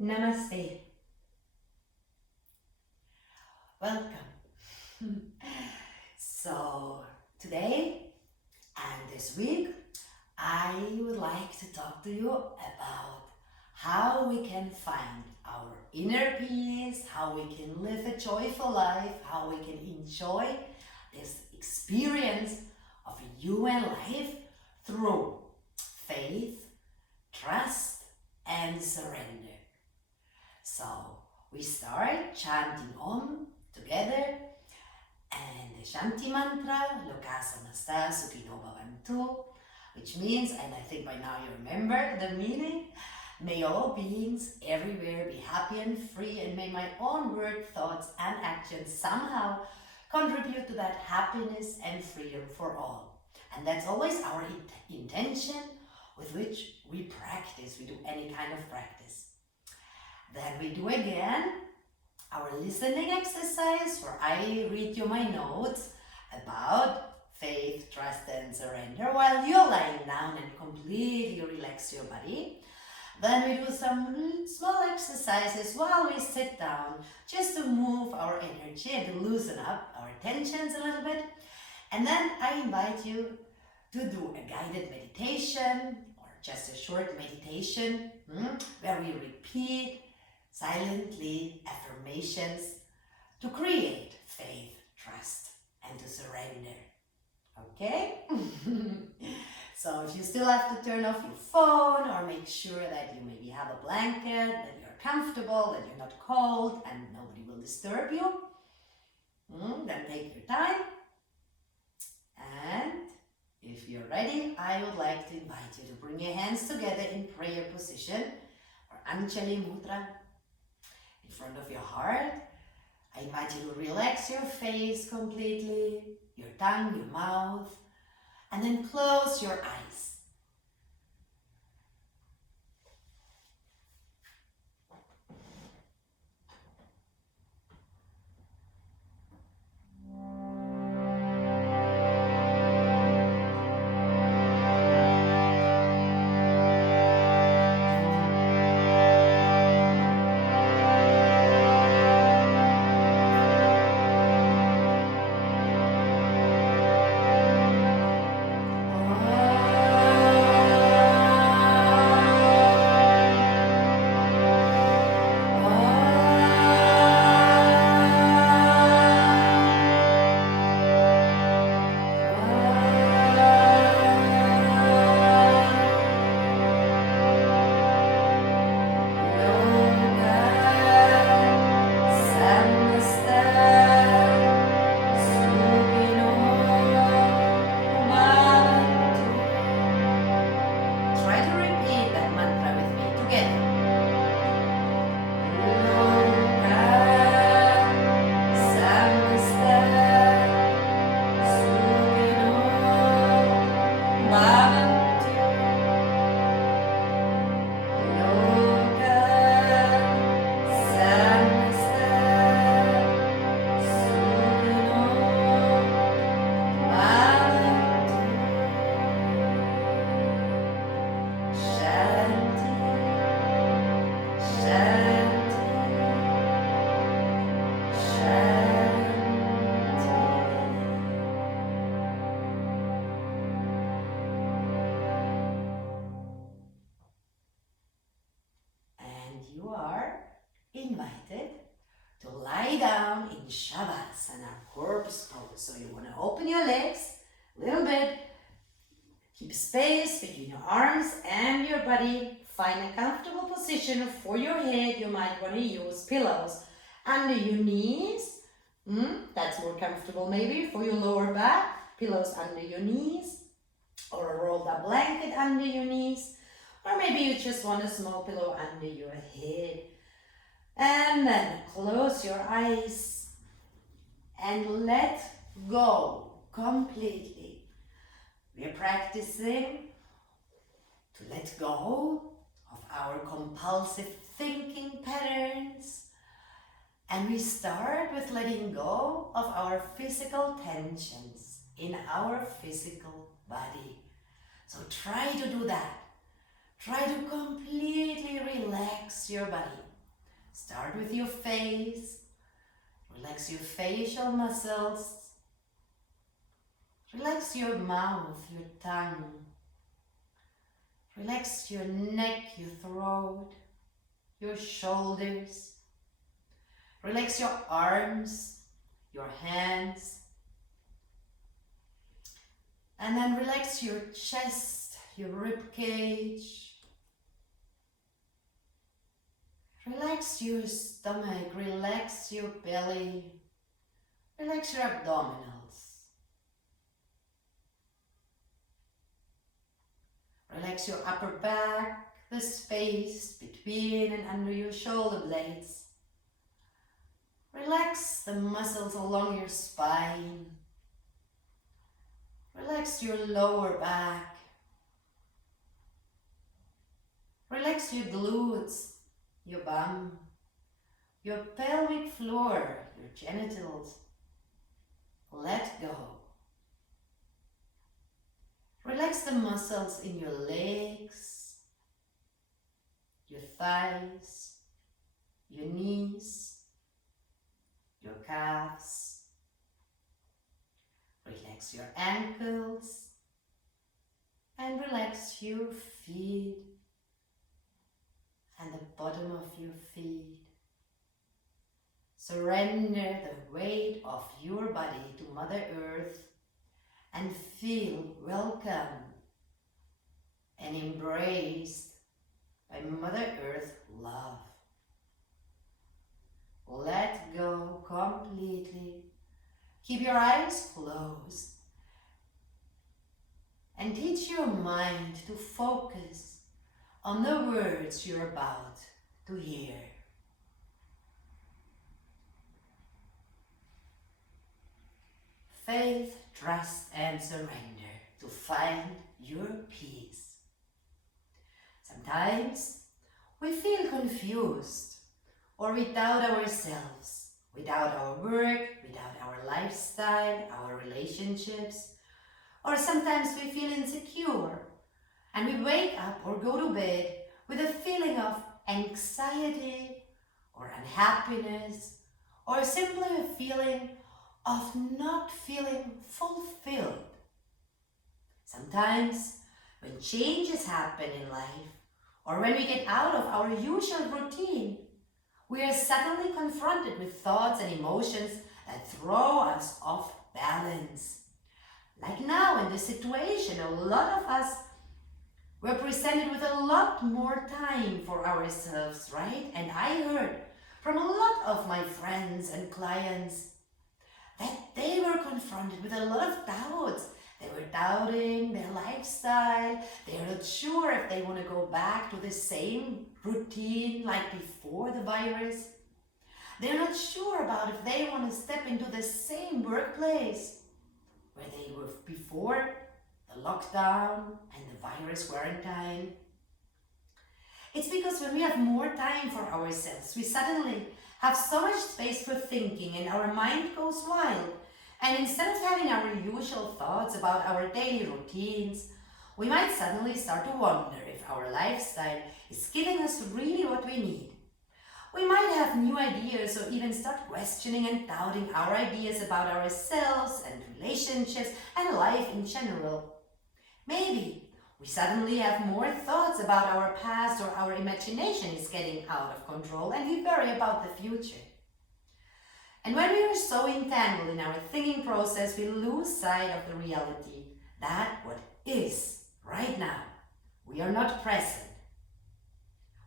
Namaste. Welcome. So today and this week I would like to talk to you about how we can find our inner peace, how we can live a joyful life, how we can enjoy this experience of a human life through faith, trust and surrender. So we start chanting Om together, and the Shanti mantra, Loka Samasta Sukhino Bhavantu, which means, and I think by now you remember the meaning, may all beings everywhere be happy and free, and may my own word, thoughts and actions somehow contribute to that happiness and freedom for all. And that's always our intention with which we practice, we do any kind of practice. Then we do again our listening exercise, where I read you my notes about faith, trust and surrender while you're lying down and completely relax your body. Then we do some small exercises while we sit down, just to move our energy and to loosen up our tensions a little bit. And then I invite you to do a guided meditation or just a short meditation where we repeat silently affirmations to create faith, trust and to surrender. Okay? So if you still have to turn off your phone, or make sure that you maybe have a blanket, that you're comfortable, that you're not cold and nobody will disturb you, then take your time. And if you're ready, I would like to invite you to bring your hands together in prayer position, or Anjali Mudra, in front of your heart. I invite you to relax your face completely, your tongue, your mouth, and then close your eyes. You are invited to lie down in Shavasana, corpse pose. So you want to open your legs a little bit, keep space between your arms and your body. Find a comfortable position for your head. You might want to use pillows under your knees. That's more comfortable maybe for your lower back. Pillows under your knees, or a rolled up blanket under your knees. Or maybe you just want a small pillow under your head. And then close your eyes and let go completely. We are practicing to let go of our compulsive thinking patterns. And we start with letting go of our physical tensions in our physical body. So try to do that. Try to completely relax your body. Start with your face. Relax your facial muscles. Relax your mouth, your tongue. Relax your neck, your throat, your shoulders. Relax your arms, your hands. And then relax your chest, your rib cage. Relax your stomach, relax your belly. Relax your abdominals. Relax your upper back, the space between and under your shoulder blades. Relax the muscles along your spine. Relax your lower back. Relax your glutes, your bum, your pelvic floor, your genitals. Let go. Relax the muscles in your legs, your thighs, your knees, your calves. Relax your ankles and relax your feet and the bottom of your feet. Surrender the weight of your body to Mother Earth and feel welcome and embraced by Mother Earth love. Let go completely. Keep your eyes closed and teach your mind to focus on the words you're about to hear. Faith, trust, and surrender to find your peace. Sometimes we feel confused or without ourselves, without our work, without our lifestyle, our relationships, or sometimes we feel insecure and we wake up or go to bed with a feeling of anxiety or unhappiness or simply a feeling of not feeling fulfilled. Sometimes when changes happen in life or when we get out of our usual routine, we are suddenly confronted with thoughts and emotions that throw us off balance. Like now in this situation, a lot of us were presented with a lot more time for ourselves, right? And I heard from a lot of my friends and clients that they were confronted with a lot of doubts. They were doubting their lifestyle. They're not sure if they want to go back to the same routine like before the virus. They're not sure about if they want to step into the same workplace where they were before the lockdown and the virus quarantine. It's because when we have more time for ourselves, we suddenly have so much space for thinking and our mind goes wild. And instead of having our usual thoughts about our daily routines, we might suddenly start to wonder if our lifestyle is giving us really what we need. We might have new ideas or even start questioning and doubting our ideas about ourselves and relationships and life in general. Maybe we suddenly have more thoughts about our past or our imagination is getting out of control and we worry about the future. And when we are so entangled in our thinking process, we lose sight of the reality that what is right now. We are not present.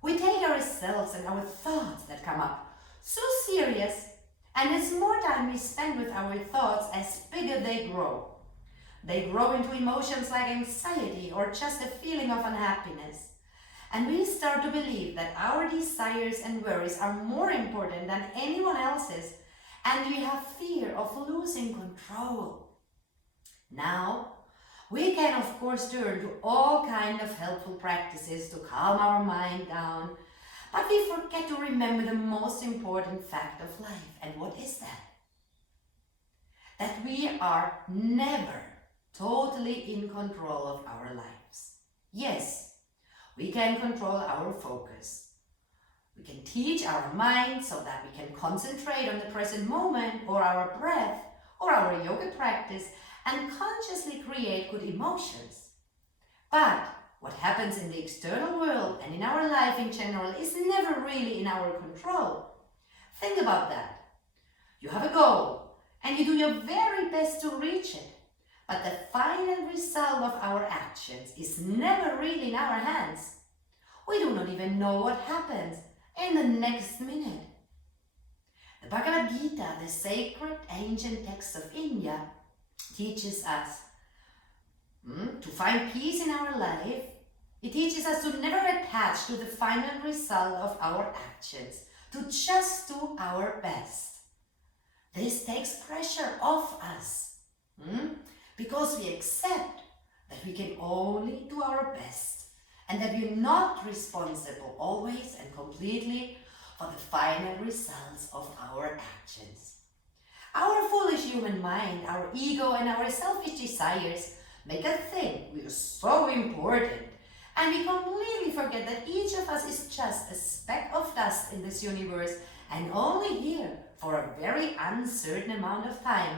We take ourselves and our thoughts that come up so serious, and as more time we spend with our thoughts, as bigger they grow. They grow into emotions like anxiety or just a feeling of unhappiness. And we start to believe that our desires and worries are more important than anyone else's, and we have fear of losing control. Now, we can of course turn to all kinds of helpful practices to calm our mind down, but we forget to remember the most important fact of life. And what is that? That we are never totally in control of our lives. Yes, we can control our focus, We can teach our mind so that we can concentrate on the present moment or our breath or our yoga practice and consciously create good emotions. But what happens in the external world and in our life in general is never really in our control. Think about that. You have a goal and you do your very best to reach it. But the final result of our actions is never really in our hands. We do not even know what happens in the next minute. The Bhagavad Gita, the sacred ancient text of India, teaches us to find peace in our life. It teaches us to never attach to the final result of our actions, to just do our best. This takes pressure off us because we accept that we can only do our best and that we're not responsible always and completely for the final results of our actions. Our foolish human mind, our ego and our selfish desires make us think we are so important, and we completely forget that each of us is just a speck of dust in this universe and only here for a very uncertain amount of time.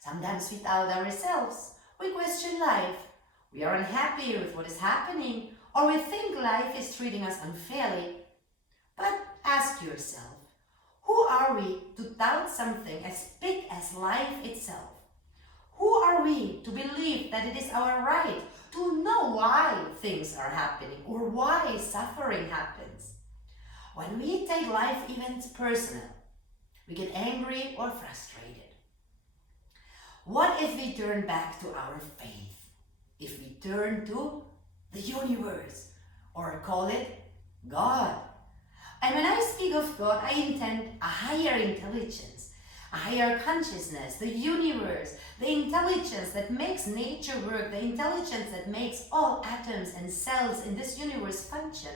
Sometimes we doubt ourselves, we question life, we are unhappy with what is happening, or we think life is treating us unfairly. But ask yourself, who are we to doubt something as big as life itself? Who are we to believe that it is our right to know why things are happening or why suffering happens? When we take life events personal, we get angry or frustrated. What if we turn back to our faith? If we turn to the universe, or call it God? And when I speak of God, I intend a higher intelligence, a higher consciousness, the universe, the intelligence that makes nature work, the intelligence that makes all atoms and cells in this universe function,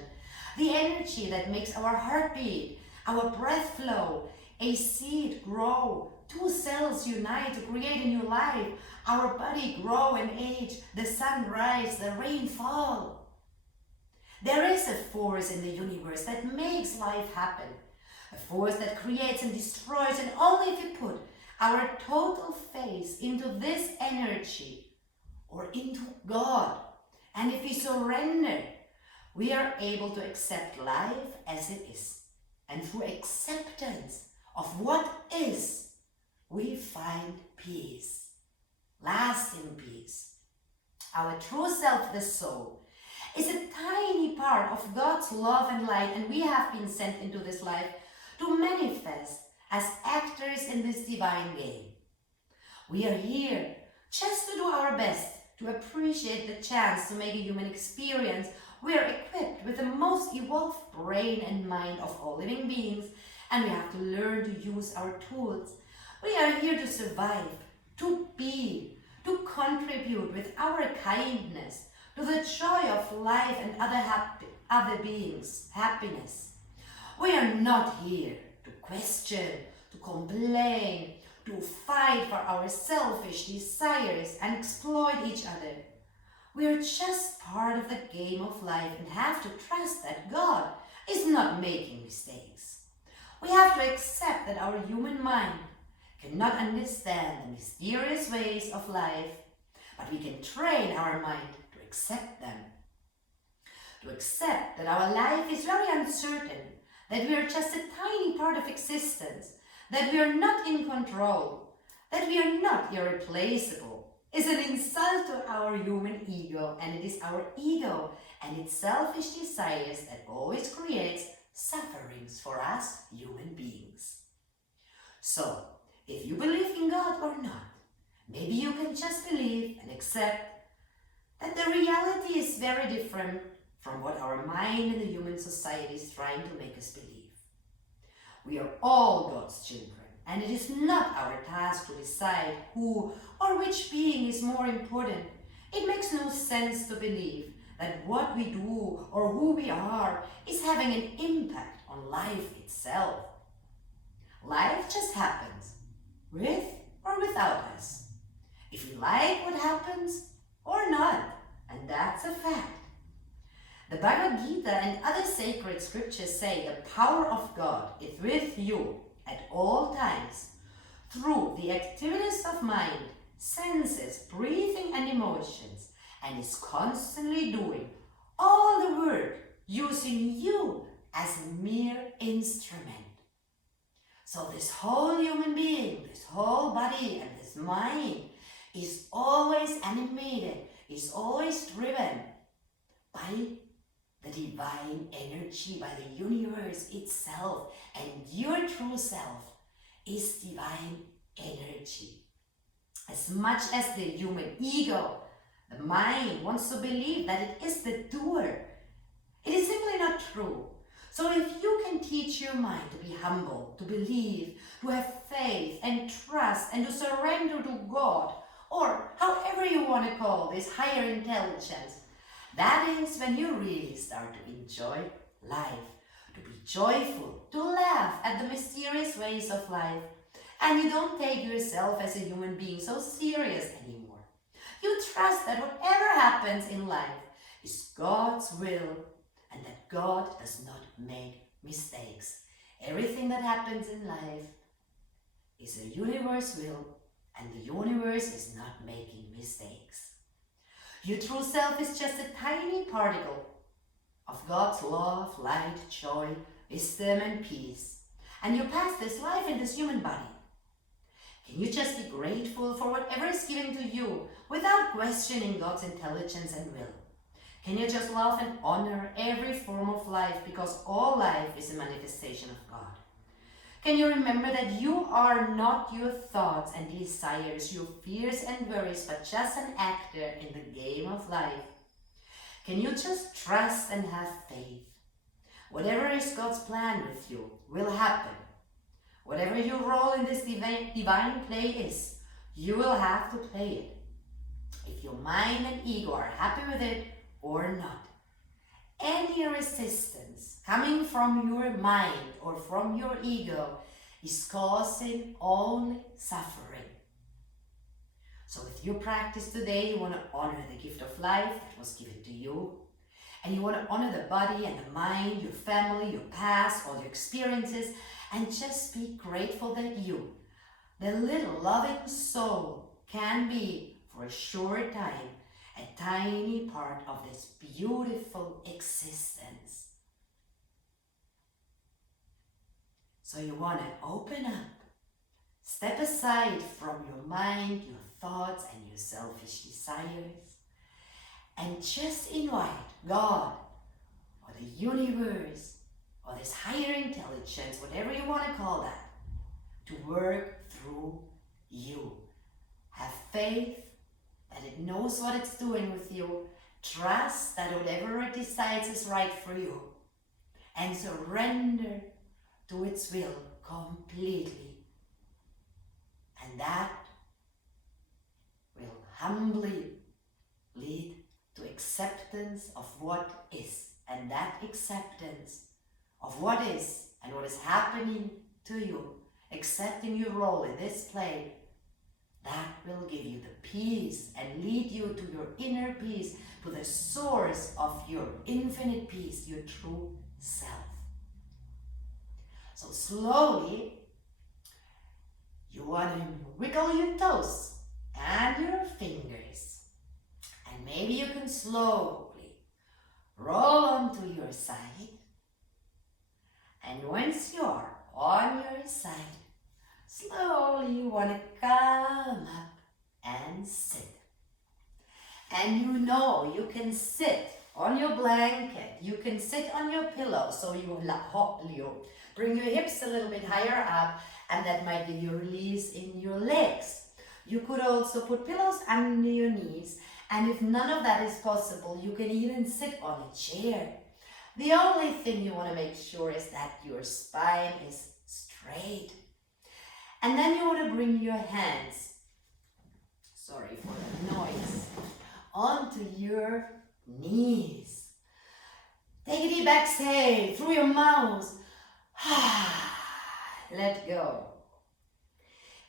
the energy that makes our heart beat, our breath flow, a seed grow, two cells unite to create a new life, our body grow and age, the sun rise, the rain fall. There is a force in the universe that makes life happen, a force that creates and destroys, and only if we put our total faith into this energy or into God, and if we surrender, we are able to accept life as it is. And through acceptance of what is, we find peace, lasting peace. Our true self, the soul, is a tiny part of God's love and light, and we have been sent into this life to manifest as actors in this divine game. We are here just to do our best, to appreciate the chance to make a human experience. We are equipped with the most evolved brain and mind of all living beings, and we have to learn to use our tools. We are here to survive, to be, to contribute with our kindness to the joy of life and other beings' happiness. We are not here to question, to complain, to fight for our selfish desires and exploit each other. We are just part of the game of life and have to trust that God is not making mistakes. We have to accept that our human mind cannot understand the mysterious ways of life, but we can train our mind to accept them. To accept that our life is very uncertain, that we are just a tiny part of existence, that we are not in control, that we are not irreplaceable, is an insult to our human ego, and it is our ego and its selfish desires that always creates sufferings for us human beings. So, if you believe in God or not, maybe you can just believe and accept that the reality is very different from what our mind and the human society is trying to make us believe. We are all God's children, and it is not our task to decide who or which being is more important. It makes no sense to believe that what we do or who we are is having an impact on life itself. Life just happens, with or without us. If we like what happens or not, and that's a fact. The Bhagavad Gita and other sacred scriptures say the power of God is with you at all times through the activities of mind, senses, breathing and emotions, and is constantly doing all the work using you as a mere instrument. So this whole human being, this whole body and this mind is always animated, is always driven by the divine energy, by the universe itself, and your true self is divine energy. As much as the human ego, the mind, wants to believe that it is the doer, it is simply not true. So if you can teach your mind to be humble, to believe, to have faith and trust, and to surrender to God, or however you want to call this higher intelligence, that is when you really start to enjoy life, to be joyful, to laugh at the mysterious ways of life, and you don't take yourself as a human being so serious anymore. You trust that whatever happens in life is God's will and that God does not make mistakes. Everything that happens in life is a universe will, and the universe is not making mistakes. Your true self is just a tiny particle of God's love, light, joy, wisdom and peace. And you pass this life in this human body. Can you just be grateful for whatever is given to you without questioning God's intelligence and will? Can you just love and honor every form of life because all life is a manifestation of God? Can you remember that you are not your thoughts and desires, your fears and worries, but just an actor in the game of life? Can you just trust and have faith? Whatever is God's plan with you will happen. Whatever your role in this divine play is, you will have to play it. If your mind and ego are happy with it or not. Any resistance coming from your mind or from your ego is causing only suffering. So with your practice today, you want to honor the gift of life that was given to you. And you want to honor the body and the mind, your family, your past, all your experiences, and just be grateful that you, the little loving soul, can be for a short time a tiny part of this beautiful existence. So you want to open up, step aside from your mind, your thoughts and your selfish desires, and just invite God or the universe or this higher intelligence, whatever you want to call that, to work through you. Have faith that it knows what it's doing with you. Trust that whatever it decides is right for you. And surrender to its will completely. And that will humbly lead to acceptance of what is. And that acceptance of what is and what is happening to you, accepting your role in this play, that will give you the peace and lead you to your inner peace, to the source of your infinite peace, your true self. So slowly, you want to wiggle your toes and your fingers. And maybe you can slowly roll onto your side. And once you're on your side, slowly you want to come up and sit. And you know you can sit on your blanket, you can sit on your pillow, so you bring your hips a little bit higher up, and that might give you release in your legs. You could also put pillows under your knees, and if none of that is possible, you can even sit on a chair. The only thing you want to make sure is that your spine is straight. And then you want to bring your hands, sorry for the noise, onto your knees. Take a deep exhale through your mouth. Let go.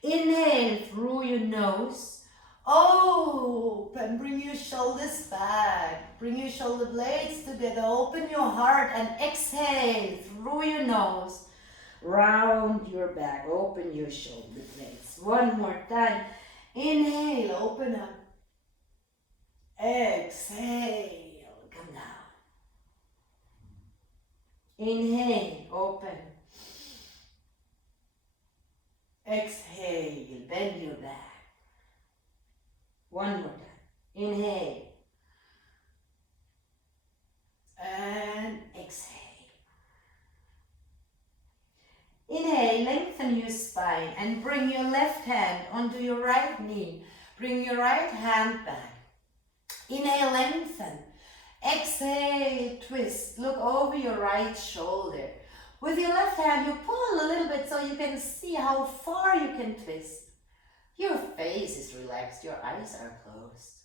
Inhale through your nose. Open, bring your shoulders back, bring your shoulder blades together, open your heart and exhale through your nose. Round your back, open your shoulder blades. One more time. Inhale, open up. Exhale, come down. Inhale, open. Exhale, bend your back. One more time. Inhale. And exhale. Inhale, lengthen your spine and bring your left hand onto your right knee. Bring your right hand back. Inhale, lengthen. Exhale, twist. Look over your right shoulder. With your left hand, you pull a little bit so you can see how far you can twist. Your face is relaxed, your eyes are closed.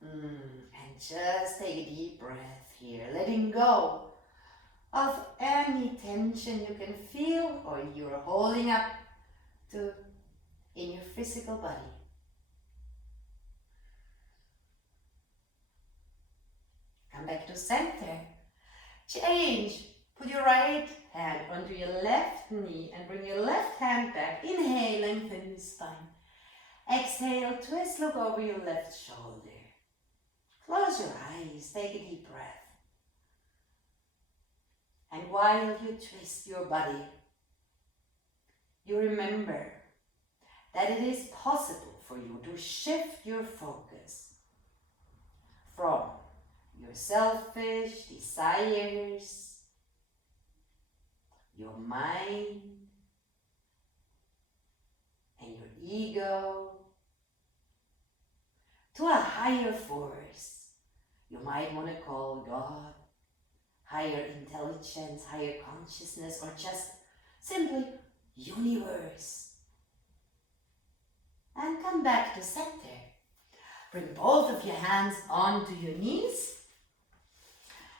And just take a deep breath here, letting go of any tension you can feel or you're holding up to in your physical body. Come back to center. Change. Put your right hand onto your left knee and bring your left hand back. Inhale, lengthen your spine. Exhale, twist, look over your left shoulder. Close your eyes, take a deep breath. And while you twist your body, you remember that it is possible for you to shift your focus from your selfish desires, your mind, and your ego to a higher force. You might want to call God, higher intelligence, higher consciousness, or just simply universe. And come back to center. Bring both of your hands onto your knees.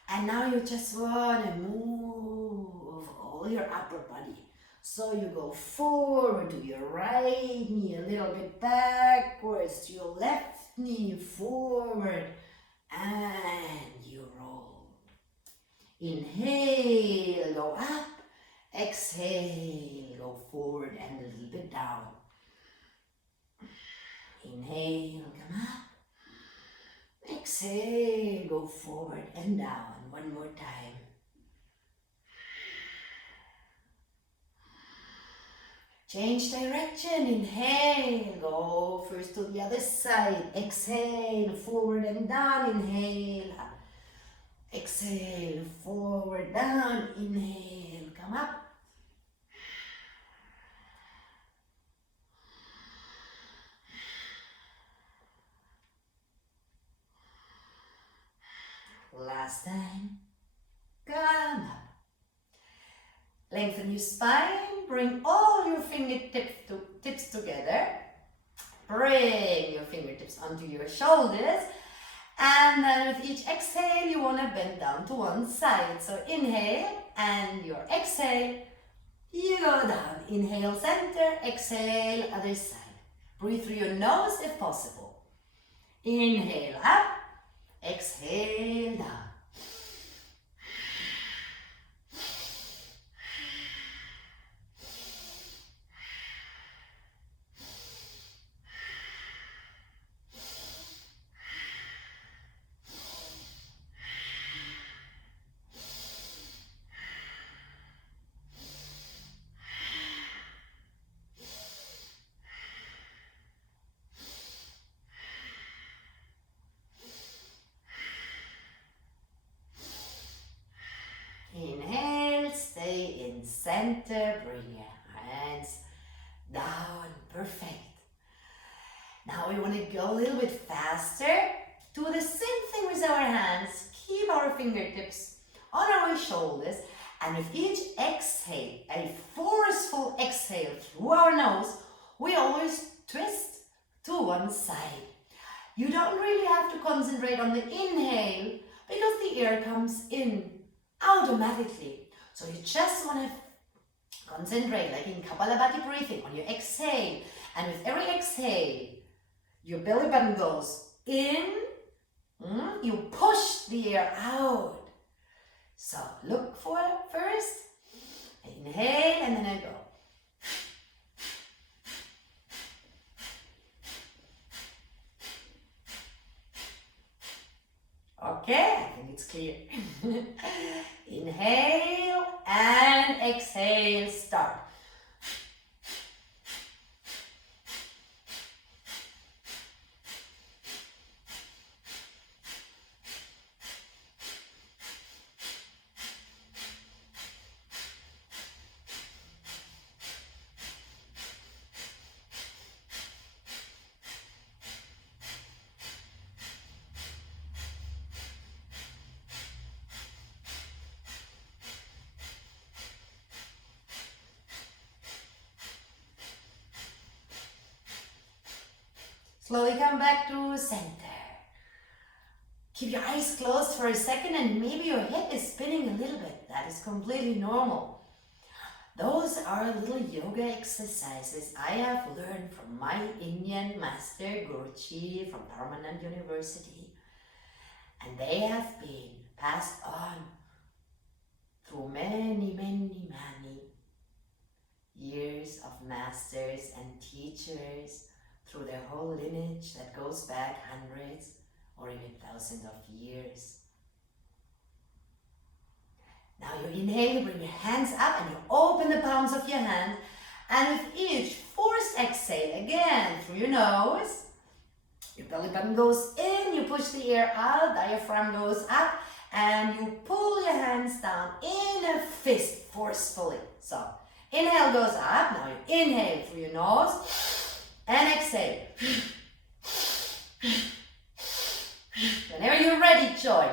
And now you just want to move all your upper body. So you go forward to your right knee, a little bit backwards to your left knee, forward, and you roll. Inhale, go up. Exhale, go forward and a little bit down. Inhale, come up. Exhale, go forward and down. One more time. Change direction. Inhale, go first to the other side. Exhale, forward and down. Inhale, up. Exhale, forward, down. Inhale, come up. Last time. Come up. Lengthen your spine. Bring all your fingertips together. Bring your fingertips onto your shoulders. And then with each exhale, you want to bend down to one side. So inhale, and your exhale, you go down. Inhale, center. Exhale, other side. Breathe through your nose if possible. Inhale, up. Exhale, down. Inhale, stay in center, bring your hands down, perfect. Now we want to go a little bit faster. Do the same thing with our hands. Keep our fingertips on our shoulders, and with each exhale, a forceful exhale through our nose, we always twist to one side. You don't really have to concentrate on the inhale because the air comes in automatically. So you just want to concentrate, like in Kapalabhati breathing, on your exhale And with every exhale, your belly button goes in, you push the air out. So look for it first, inhale, and then I go. Okay, I think it's clear. Inhale and exhale, start. Slowly come back to center. Keep your eyes closed for a second and maybe your head is spinning a little bit. That is completely normal. Those are little yoga exercises I have learned from my Indian master Guruji from Paramanand University. And they have been passed on through many years of masters and teachers, through their whole lineage that goes back hundreds or even thousands of years. Now you inhale, you bring your hands up and you open the palms of your hands, and with each forced exhale, again through your nose, your belly button goes in, you push the air out, diaphragm goes up, and you pull your hands down in a fist forcefully. So inhale goes up, now you inhale through your nose, and exhale. Whenever you're ready, join.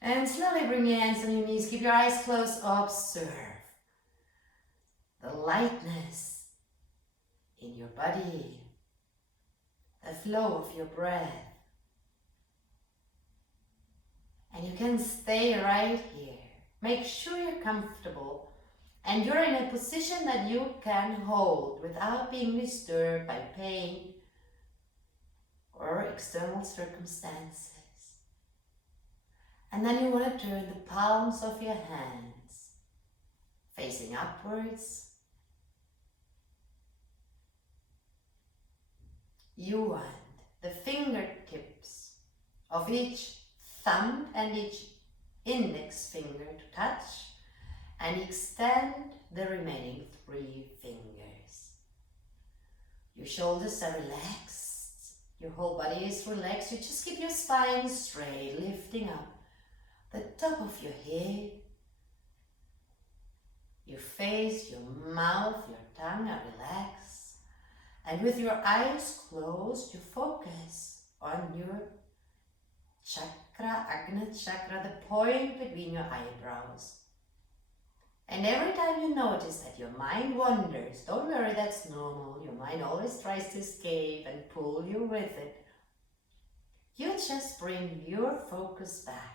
And slowly bring your hands on your knees, keep your eyes closed, observe the lightness in your body, the flow of your breath. And you can stay right here. Make sure you're comfortable and you're in a position that you can hold without being disturbed by pain or external circumstances. And then you want to turn the palms of your hands facing upwards. You want the fingertips of each thumb and each index finger to touch, and extend the remaining 3 fingers. Your shoulders are relaxed, your whole body is relaxed. You just keep your spine straight, lifting up. The top of your head, your face, your mouth, your tongue are relaxed. And with your eyes closed, you focus on your chakra, Agna chakra, the point between your eyebrows. And every time you notice that your mind wanders, don't worry, that's normal. Your mind always tries to escape and pull you with it. You just bring your focus back.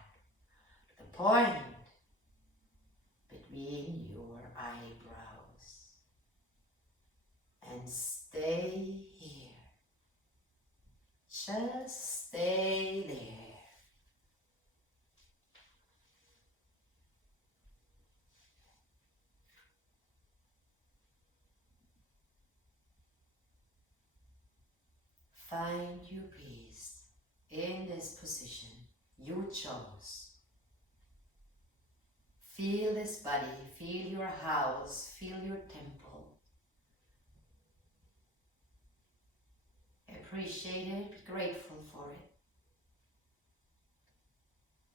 The point between your eyebrows, and stay here. Just stay there. Find your peace in this position you chose. Feel this body, feel your house, feel your temple. Appreciate it, be grateful for it.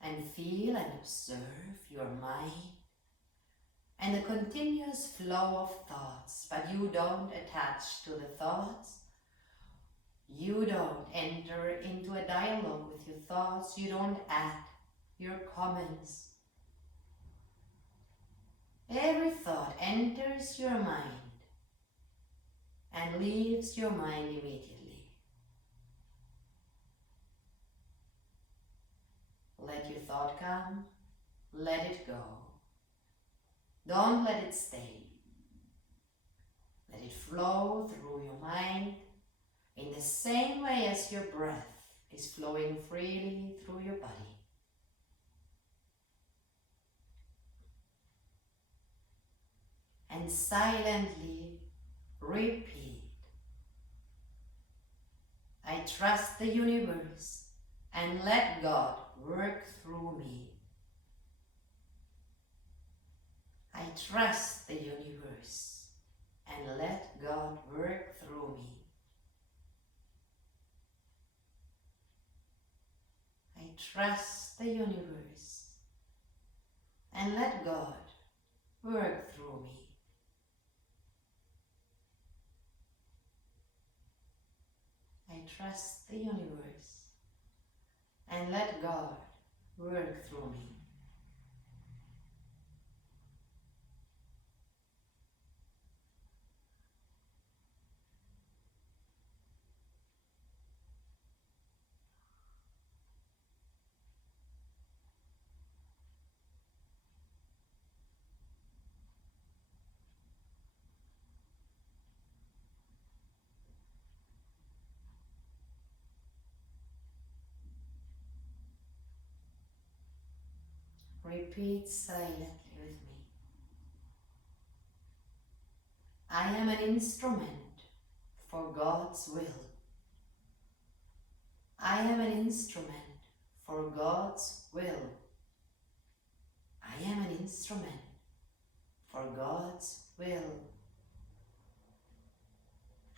And feel and observe your mind and a continuous flow of thoughts, but you don't attach to the thoughts. You don't enter into a dialogue with your thoughts. You don't add your comments. Every thought enters your mind and leaves your mind immediately. Let your thought come, let it go. Don't let it stay. Let it flow through your mind in the same way as your breath is flowing freely through your body. And silently repeat, I trust the universe and let God work through me. I trust the universe and let God work through me. I trust the universe and let God work through me. I trust the universe and let God work through me. Repeat silently with me. I am an instrument for God's will. I am an instrument for God's will. I am an instrument for God's will.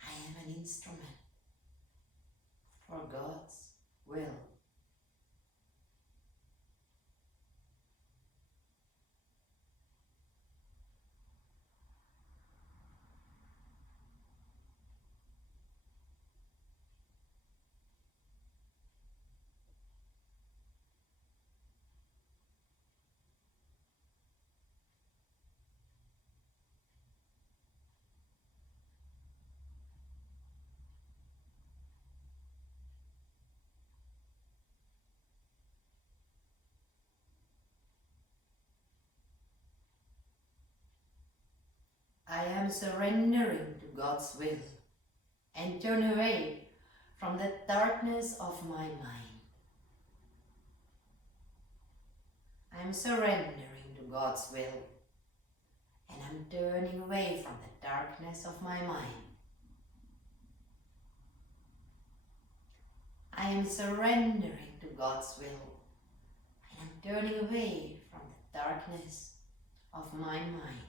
I am an instrument for God's will. I am surrendering to God's will and turn away from the darkness of my mind. I am surrendering to God's will and I'm turning away from the darkness of my mind. I am surrendering to God's will and I'm turning away from the darkness of my mind.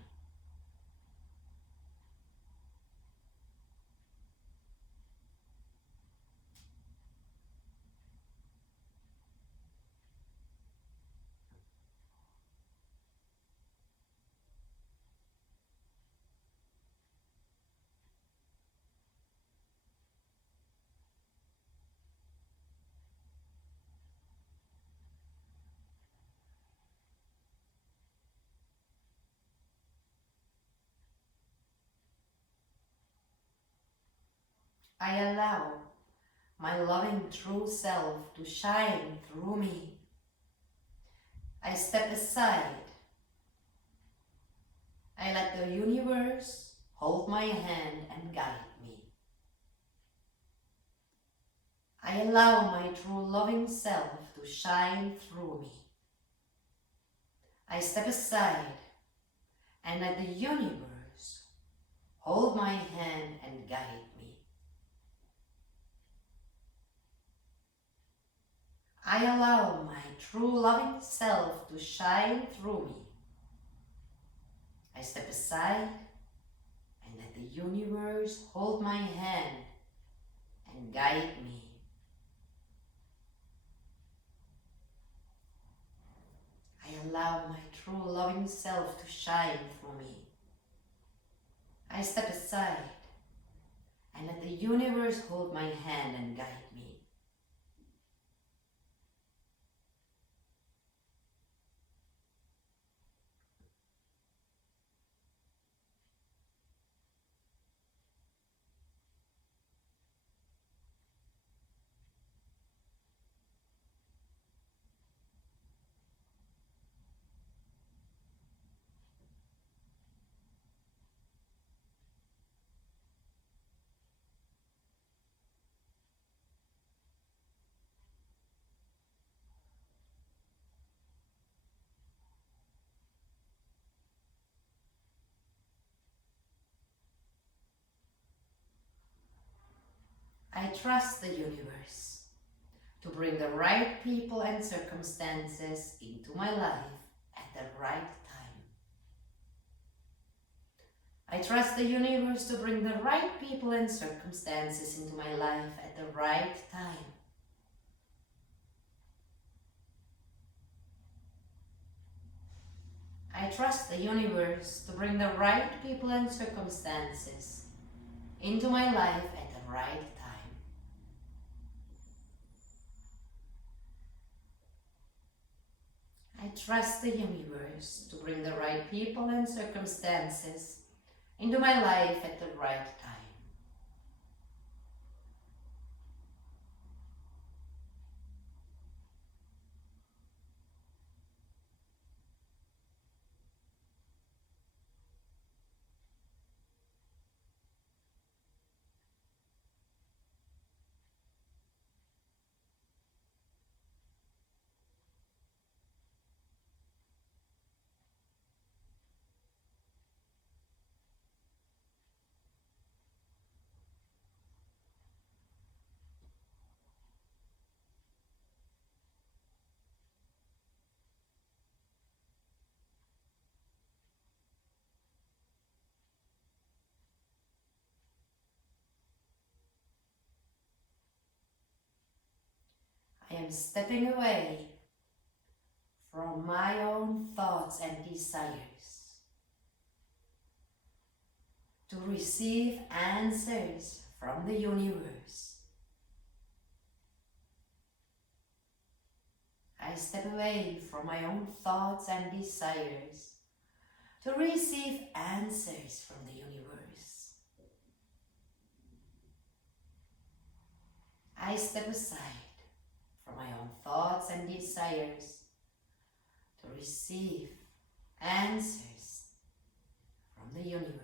I allow my loving true self to shine through me. I step aside. I let the universe hold my hand and guide me. I allow my true loving self to shine through me. I step aside and let the universe hold my hand and guide me. I allow my true loving self to shine through me. I step aside and let the universe hold my hand and guide me. I allow my true loving self to shine through me. I step aside and let the universe hold my hand and guide me. I trust the universe to bring the right people and circumstances into my life at the right time. I trust the universe to bring the right people and circumstances into my life at the right time. I trust the universe to bring the right people and circumstances into my life at the right time. I trust the universe to bring the right people and circumstances into my life at the right time. I am stepping away from my own thoughts and desires to receive answers from the universe. I step away from my own thoughts and desires to receive answers from the universe. I step aside from my own thoughts and desires to receive answers from the universe.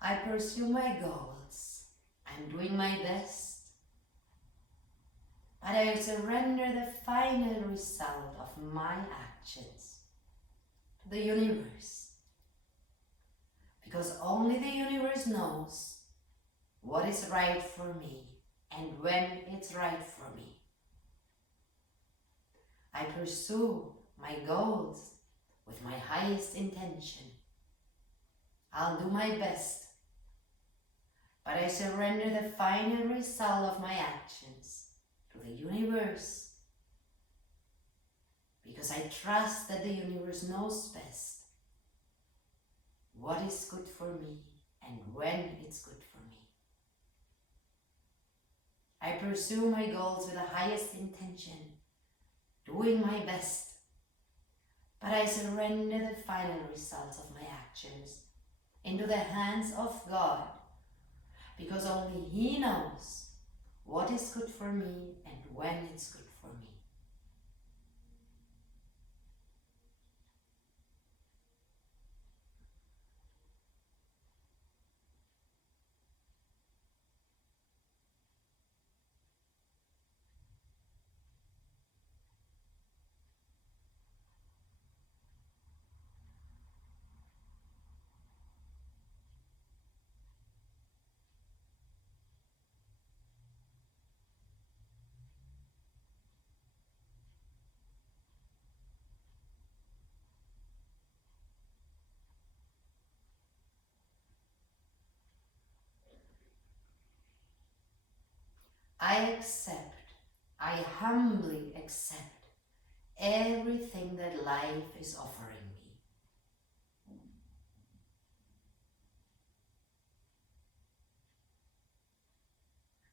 I pursue my goals. I'm doing my best, but I surrender the final result of my actions to the universe, because only the universe knows what is right for me and when it's right for me. I pursue my goals with my highest intention. I'll do my best, but I surrender the final result of my actions to the universe, because I trust that the universe knows best what is good for me and when it's good for me. I pursue my goals with the highest intention, doing my best, but I surrender the final results of my actions into the hands of God, because only He knows what is good for me and when it's good for me. I humbly accept everything that life is offering me.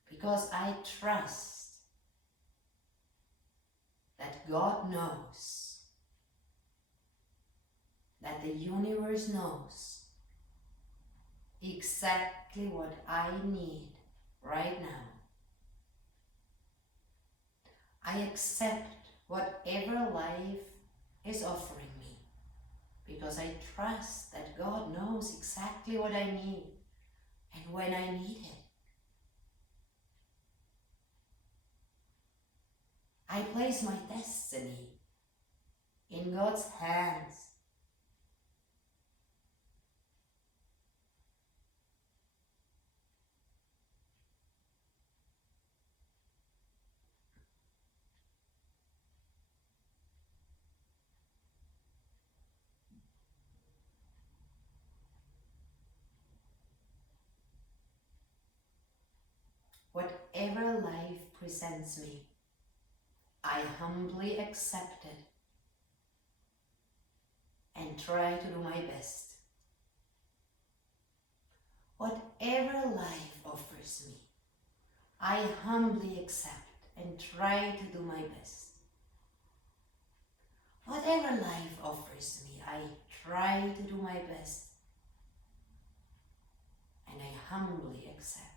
Because I trust that God knows, that the universe knows exactly what I need right now. I accept whatever life is offering me because I trust that God knows exactly what I need and when I need it. I place my destiny in God's hands. Whatever life presents me, I humbly accept it and try to do my best. Whatever life offers me, I humbly accept and try to do my best. Whatever life offers me, I try to do my best and I humbly accept.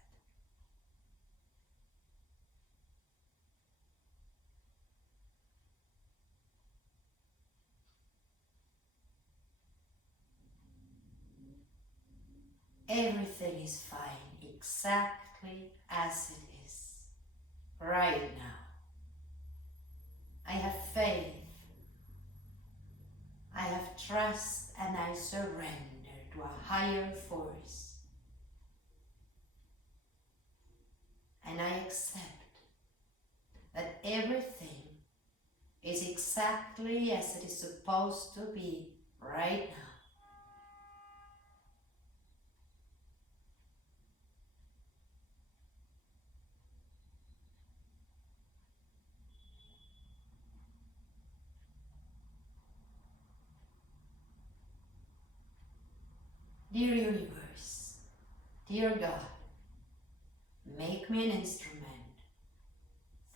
Everything is fine exactly as it is right now. I have faith, I have trust, and I surrender to a higher force. And I accept that everything is exactly as it is supposed to be right now. Dear universe, dear God, make me an instrument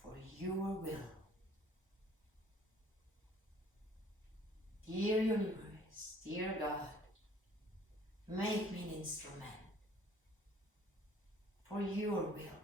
for your will. Dear universe, dear God, make me an instrument for your will.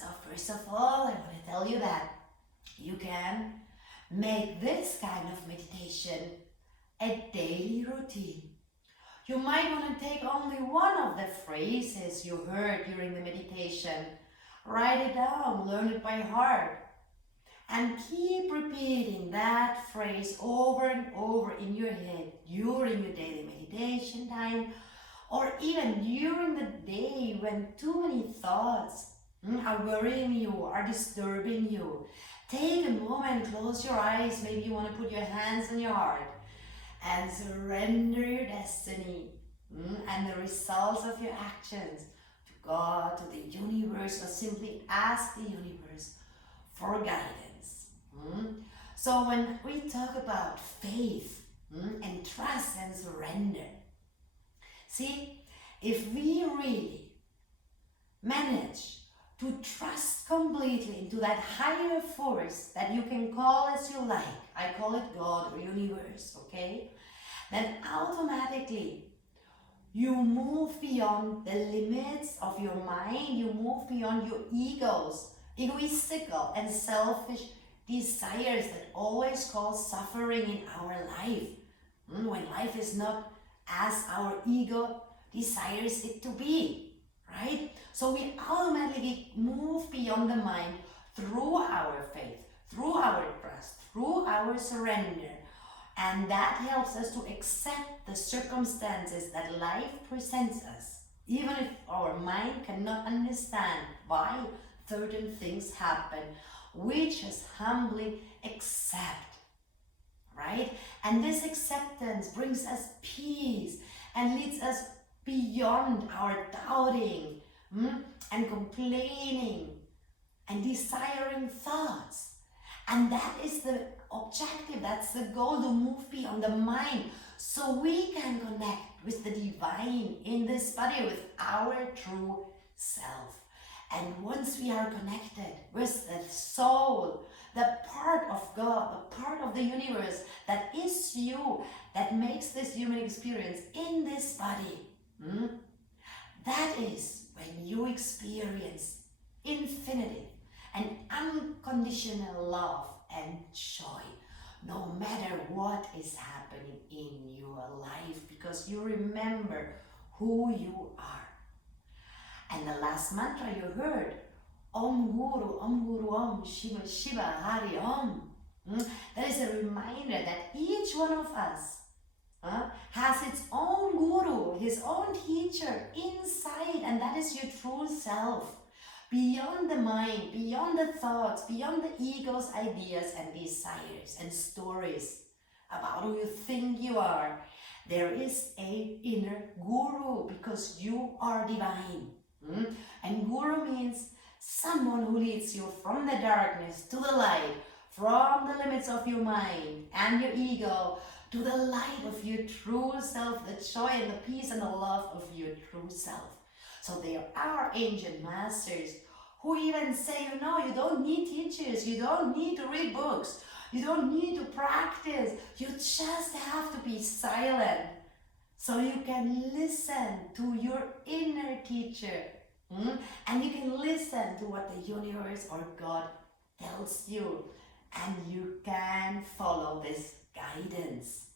So first of all, I want to tell you that you can make this kind of meditation a daily routine. You might want to take only one of the phrases you heard during the meditation, write it down, learn it by heart, and keep repeating that phrase over and over in your head during your daily meditation time, or even during the day when too many thoughts are worrying you, are disturbing you. Take a moment, close your eyes, maybe you want to put your hands on your heart and surrender your destiny and the results of your actions to God, to the universe, or simply ask the universe for guidance. So when we talk about faith and trust and surrender, see, if we really manage to trust completely into that higher force that you can call as you like, I call it God or universe, okay? Then automatically you move beyond the limits of your mind, you move beyond your egoistical and selfish desires that always cause suffering in our life. When life is not as our ego desires it to be, right? So we automatically move beyond the mind through our faith, through our trust, through our surrender. And that helps us to accept the circumstances that life presents us, even if our mind cannot understand why certain things happen. We just humbly accept, right? And this acceptance brings us peace and leads us beyond our doubting and complaining and desiring thoughts. And that is the objective, that's the goal, to move beyond the mind so we can connect with the divine in this body, with our true self. And once we are connected with the soul, the part of God, the part of the universe that is you, that makes this human experience in this body, that is when you experience infinity and unconditional love and joy, no matter what is happening in your life, because you remember who you are. And the last mantra you heard, Om Guru Om, Shiva Shiva Hari Om. That is a reminder that each one of us has its own guru, his own teacher inside, and that is your true self. Beyond the mind, beyond the thoughts, beyond the ego's ideas and desires and stories about who you think you are, there is an inner guru, because you are divine. And guru means someone who leads you from the darkness to the light, from the limits of your mind and your ego to the light of your true self, the joy and the peace and the love of your true self. So there are ancient masters who even say, you don't need teachers, you don't need to read books, you don't need to practice, you just have to be silent so you can listen to your inner teacher. And you can listen to what the universe or God tells you, and you can follow this guidance.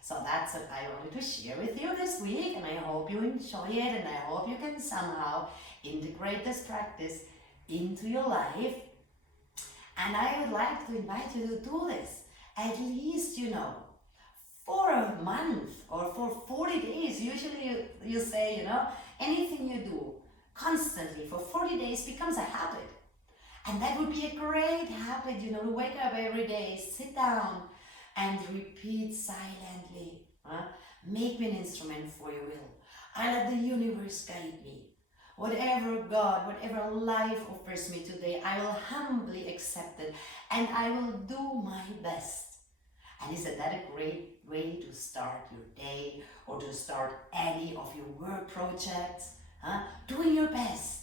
So that's what I wanted to share with you this week, and I hope you enjoy it, and I hope you can somehow integrate this practice into your life. And I would like to invite you to do this at least, for a month or for 40 days. Usually you say, anything you do constantly for 40 days becomes a habit. And that would be a great habit, to wake up every day, sit down and repeat silently. Make me an instrument for your will. I let the universe guide me. Whatever God, whatever life offers me today, I will humbly accept it and I will do my best. And isn't that a great way to start your day or to start any of your work projects? Doing your best,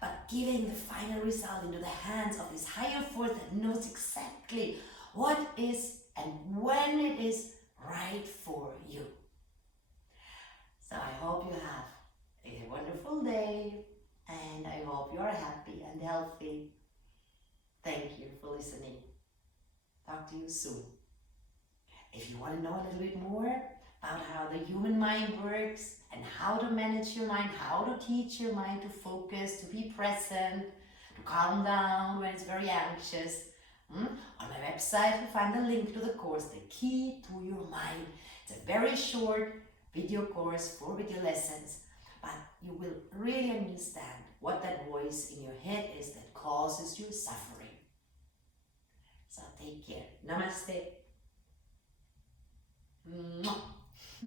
but giving the final result into the hands of this higher force that knows exactly what is and when it is right for you. So I hope you have a wonderful day, and and I hope you are happy and healthy. Thank you for listening. Talk to you soon. If you want to know a little bit more about how the human mind works and how to manage your mind, how to teach your mind to focus, to be present, to calm down when it's very anxious, on my website you find a link to the course, The Key to Your Mind. It's a very short video course, 4 video lessons, but you will really understand what that voice in your head is that causes you suffering. So take care. Namaste. Mwah.